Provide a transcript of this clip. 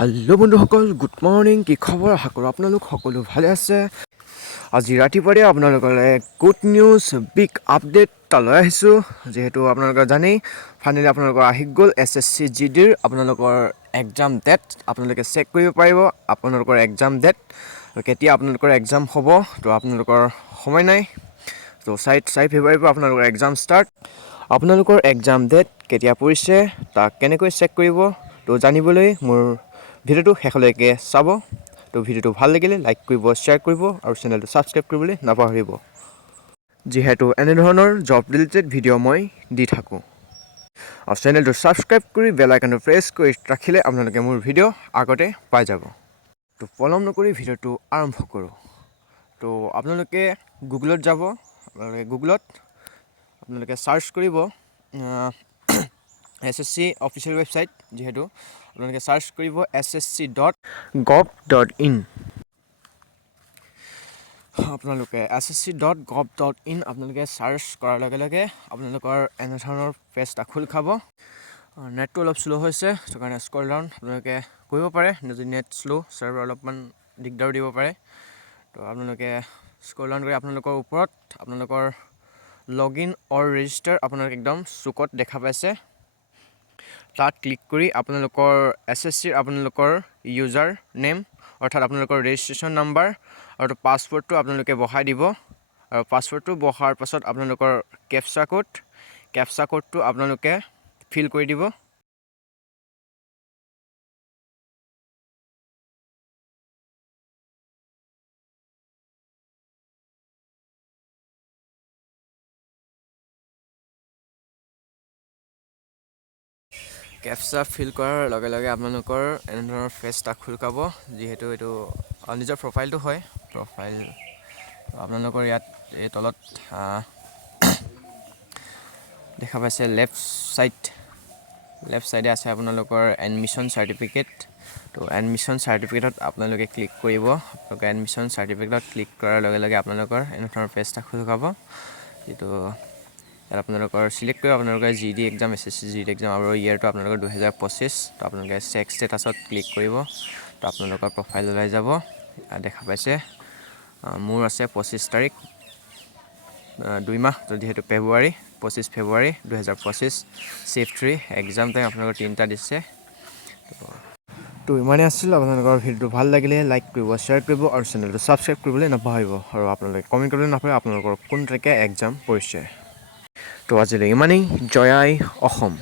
Hello' বন্ধুসকল, good morning. কি খবৰ? আশা কৰোঁ আপোনালোক সকলো ভালে আছে। আজি ৰাতিপুৱাৰে আপোনালোকলৈ গুড নিউজ, বিগ আপডেট এটা লৈ আহিছোঁ। যিহেতু আপোনালোকে জানেই, ফাইনেলি আপোনালোকৰ আহি গ'ল SSC GDৰ আপোনালোকৰ এক্সাম ডেট। আপোনালোকে চেক কৰিব পাৰিব আপোনালোকৰ এক্সাম ডেট, কেতিয়া আপোনালোকৰ এক্সাম হ'ব। তো আপোনালোকৰ সময় নাই, তো চাই ফেব্ৰুৱাৰীৰ পৰা আপোনালোকৰ এক্সাম ষ্টাৰ্ট। আপোনালোকৰ এক্সাম ডেট কেতিয়া পৰিছে, তাক কেনেকৈ চেক কৰিব, তো জানিবলৈ মোৰ ভিডিঅ'টো শেষলৈকে চাব। তো ভিডিঅ'টো ভাল লাগিলে লাইক কৰিব, শ্বেয়াৰ কৰিব আৰু চেনেলটো ছাবস্ক্ৰাইব কৰিবলৈ নাপাহৰিব, যিহেতু এনেধৰণৰ জব ৰিলেটেড ভিডিঅ' মই দি থাকোঁ। আৰু চেনেলটো ছাবস্ক্ৰাইব কৰি বেল আইকনটো প্ৰেছ কৰি ৰাখিলে আপোনালোকে মোৰ ভিডিঅ' আগতে পাই যাব। তো পলম নকৰি ভিডিঅ'টো আৰম্ভ কৰোঁ। তো আপোনালোকে গুগলত যাব। আপোনালোকে ছাৰ্চ কৰিব SSC অফিচিয়েল ৱেবছাইট। যিহেতু আপোনালোকে ছাৰ্চ কৰিব ssc.gov.in। আপোনালোকে ssc.gov.in আপোনালোকে ছাৰ্চ কৰাৰ লগে লগে আপোনালোকৰ এনেধৰণৰ পেজ এটা খোল খাব। নেটটো অলপ শ্ল' হৈছে, সেইটো কাৰণে স্ক্ৰল ডাউন আপোনালোকে কৰিব পাৰে। যদি নেট শ্ল' ছাৰ্ভাৰ অলপমান দিগদাৰো দিব পাৰে। তো আপোনালোকে স্ক্ৰল ডাউন কৰি আপোনালোকৰ ওপৰত আপোনালোকৰ লগ ইন অৰ ৰেজিষ্টাৰ আপোনালোকে একদম চুকত দেখা পাইছে। তাত ক্লিক কৰি আপোনালোকৰ SSCৰ আপোনালোকৰ ইউজাৰ নেম অৰ্থাৎ আপোনালোকৰ ৰেজিষ্ট্ৰেশ্যন নাম্বাৰ আৰু পাছৱৰ্ডটো আপোনালোকে বহাই দিব। আৰু পাছৱৰ্ডটো বহাৰ পাছত আপোনালোকৰ কেপচা কোডটো আপোনালোকে ফিল কৰি দিব। কেপচা ফিল কৰাৰ লগে লগে আপোনালোকৰ এনেধৰণৰ পেজ এটা খোল খাব। যিহেতু এইটো নিজৰ প্ৰফাইলটো হয়, প্ৰফাইল আপোনালোকৰ ইয়াত এই তলত দেখা পাইছে লেফ্ট চাইডে আছে আপোনালোকৰ এডমিশ্যন চাৰ্টিফিকেট। তো এডমিশ্যন চাৰ্টিফিকেটত আপোনালোকে ক্লিক কৰিব। আপোনালোকে এডমিশ্যন চাৰ্টিফিকেটত ক্লিক কৰাৰ লগে লগে আপোনালোকৰ এনেধৰণৰ পেজ এটা খোল খাব। যিটো ইয়াত আপোনালোকৰ চিলেক্ট কৰিব আপোনালোকৰ GD exam, SSC GD exam আৰু ইয়েৰটো আপোনালোকৰ 2025। তো আপোনালোকে চেক ষ্টেটাছত ক্লিক কৰিব। তো আপোনালোকৰ প্ৰফাইল ওলাই যাব। দেখা পাইছে মোৰ আছে 25 তাৰিখ 2 মাহ, তো যিহেতু 25 ফেব্ৰুৱাৰী 2025। চেফ 3 এক্সাম টাইম আপোনালোকৰ 3টা দিছে। তো ইমানেই আছিল। আপোনালোকৰ ভিডিঅ'টো ভাল লাগিলে লাইক কৰিব, শ্বেয়াৰ কৰিব আৰু চেনেলটো ছাবস্ক্ৰাইব কৰিবলৈ নাপাহৰিব। আৰু আপোনালোকে কমেণ্ট কৰিবলৈ নাপাহৰিব আপোনালোকৰ কোন তাৰিখে এক্সাম পৰিছে। তো আজিলৈ ইমানেই। জয় আই অসম।